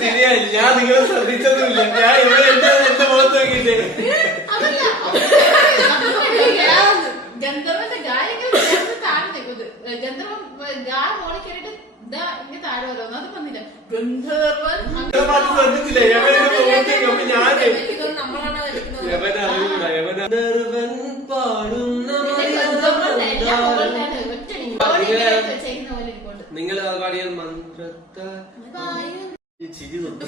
ശരിയായി, ഞാൻ നിങ്ങളെ ശ്രദ്ധിച്ചതുമില്ല. ഞാൻ ഇവിടെ എന്റെ മുഖത്ത് നോക്കിട്ട് ഗന്ധർവന്റെ ഗായകൻ താഴെ നിൽക്കുന്നത്. ഗന്ധർവൻ ഗായ മോളിൽ കയറിയിട്ട് ഇങ്ങനെ താഴെ വരുന്നു. അത് വന്നില്ല. ഗന്ധർവൻ ശ്രദ്ധിച്ചില്ല. നിങ്ങൾ പാടിയ മന്ത്രത്തെ ചിരി തൊട്ടു